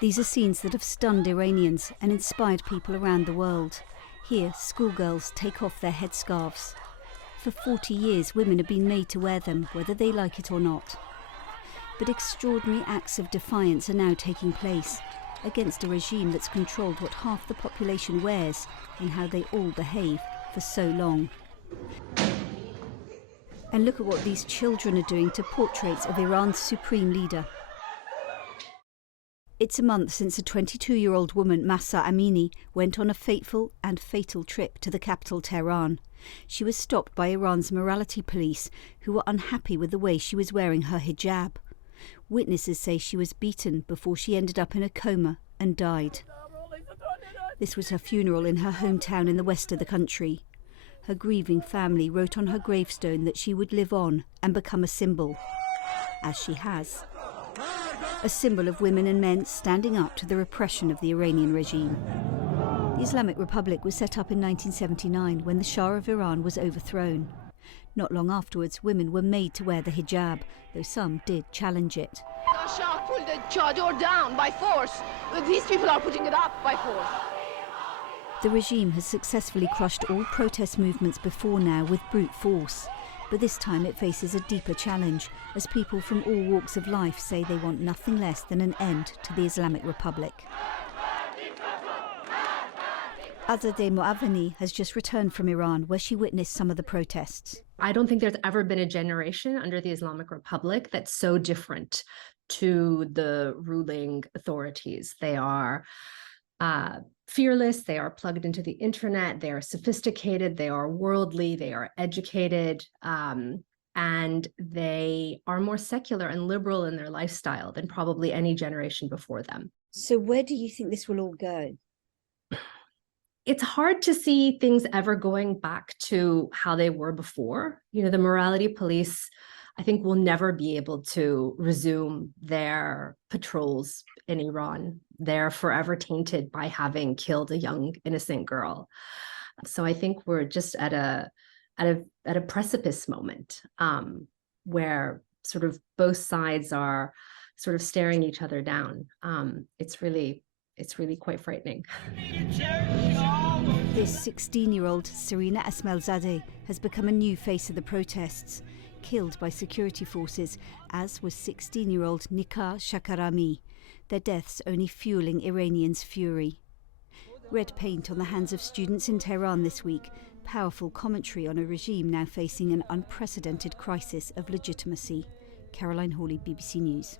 These are scenes that have stunned Iranians and inspired people around the world. Here, schoolgirls take off their headscarves. For 40 years, women have been made to wear them, whether they like it or not. But extraordinary acts of defiance are now taking place against a regime that's controlled what half the population wears and how they all behave for so long. And look at what these children are doing to portraits of Iran's supreme leader. It's a month since a 22-year-old woman, Mahsa Amini, went on a fateful and fatal trip to the capital, Tehran. She was stopped by Iran's morality police, who were unhappy with the way she was wearing her hijab. Witnesses say she was beaten before she ended up in a coma and died. This was her funeral in her hometown in the west of the country. Her grieving family wrote on her gravestone that she would live on and become a symbol, as she has. A symbol of women and men standing up to the repression of the Iranian regime. The Islamic Republic was set up in 1979 when the Shah of Iran was overthrown. Not long afterwards, women were made to wear the hijab, though some did challenge it. The Shah pulled the chador down by force. These people are putting it up by force. The regime has successfully crushed all protest movements before now with brute force. But this time it faces a deeper challenge, as people from all walks of life say they want nothing less than an end to the Islamic Republic. Azadeh Moaveni has just returned from Iran, where she witnessed some of the protests. I don't think there's ever been a generation under the Islamic Republic that's so different to the ruling authorities. They are fearless, they are plugged into the internet, they are sophisticated, they are worldly, they are educated, and they are more secular and liberal in their lifestyle than probably any generation before them. So where do you think this will all go? It's hard to see things ever going back to how they were before. You know, the morality police, I think, will never be able to resume their patrols in Iran. They're forever tainted by having killed a young, innocent girl. So I think we're just at a precipice moment where sort of both sides are sort of staring each other down. It's really quite frightening. This 16-year-old Serena Esmailzadeh has become a new face of the protests, killed by security forces, as was 16-year-old Nikah Shakarami, their deaths only fueling Iranians' fury. Red paint on the hands of students in Tehran this week, powerful commentary on a regime now facing an unprecedented crisis of legitimacy. Caroline Hawley, BBC News.